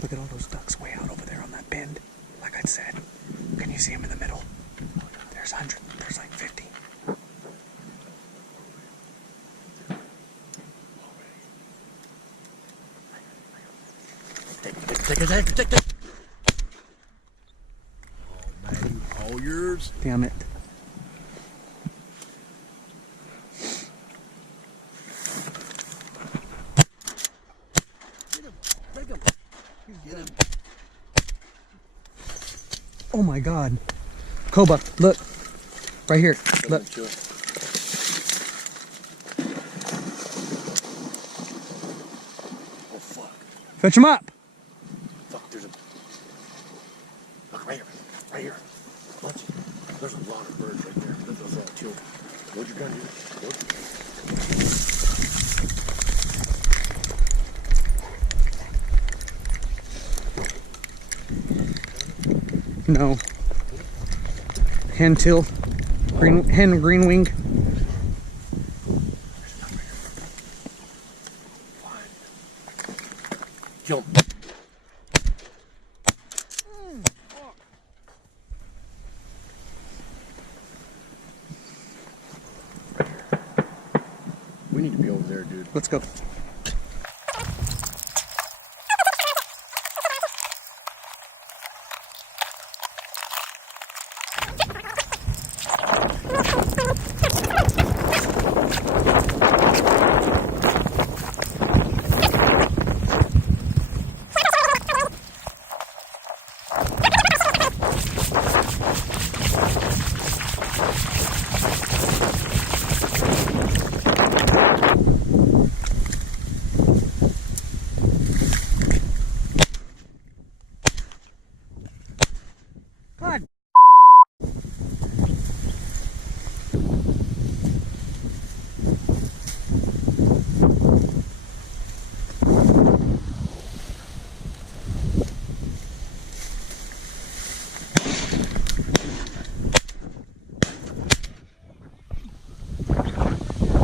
Look at all those ducks way out over there on that bend. Like I said, can you see them in the middle? There's 100, there's like 50. Take. Oh, man, all yours. Damn it. Take him. Get him. Oh my God. Koba, look. Right here. Look. Oh, fuck. Fetch him up. Fuck, there's a... Look, right here. Right here. Watch. There's a lot of birds right there. Those are all two. Load your gun, dude. Load. No. Hen teal. Hen green wing. Kill him. We need to be over there, dude. Let's go. God.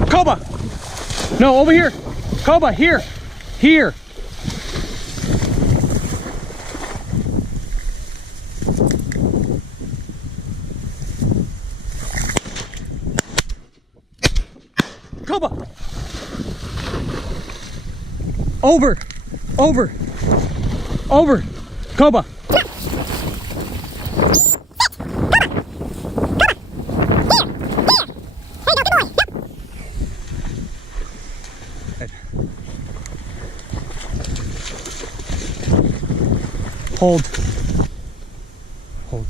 Koba! No, over here. Koba, here. Here. Koba! Over! Over! Over! Koba! Hold. Hold.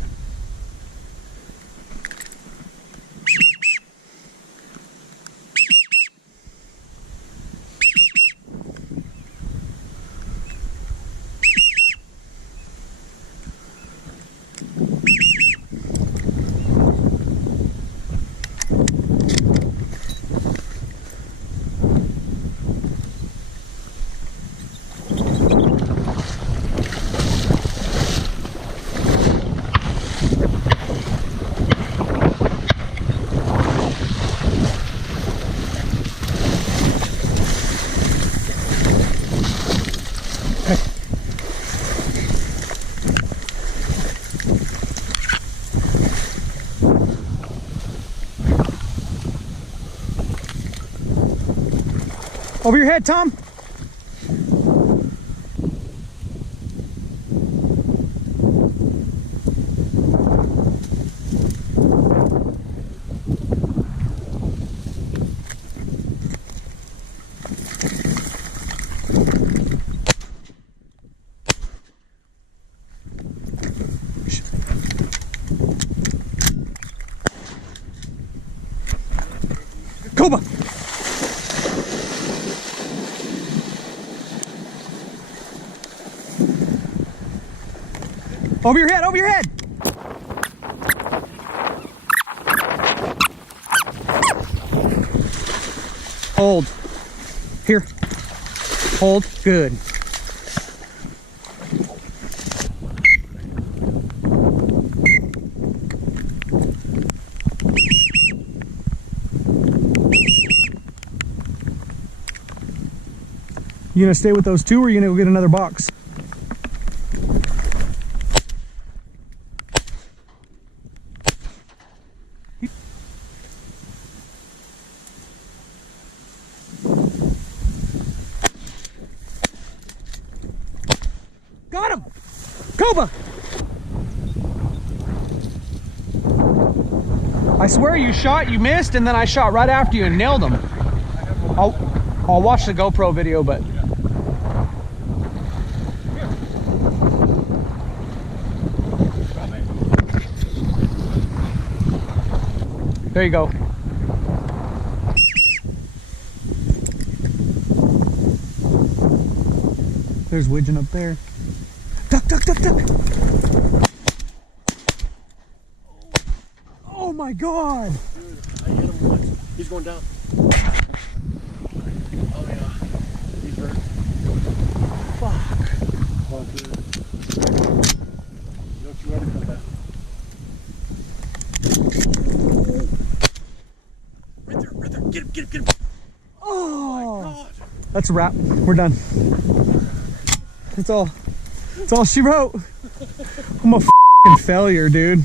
Over your head, Tom. Cobra! Over your head, over your head! Hold. Here. Hold. Good. You gonna stay with those two, or you gonna go get another box? Got him! Cobra! I swear you missed, and then I shot right after you and nailed him. I'll watch the GoPro video, but... There you go. There's widgeon up there. Duck, duck, duck, duck. Oh my God. Dude, I hit him once. He's going down. Oh yeah. He's hurt. Fuck. Oh, dude. Don't you ever come back. Right there. Get him. Oh. God. That's a wrap. We're done. That's all she wrote. I'm a f***ing failure, dude.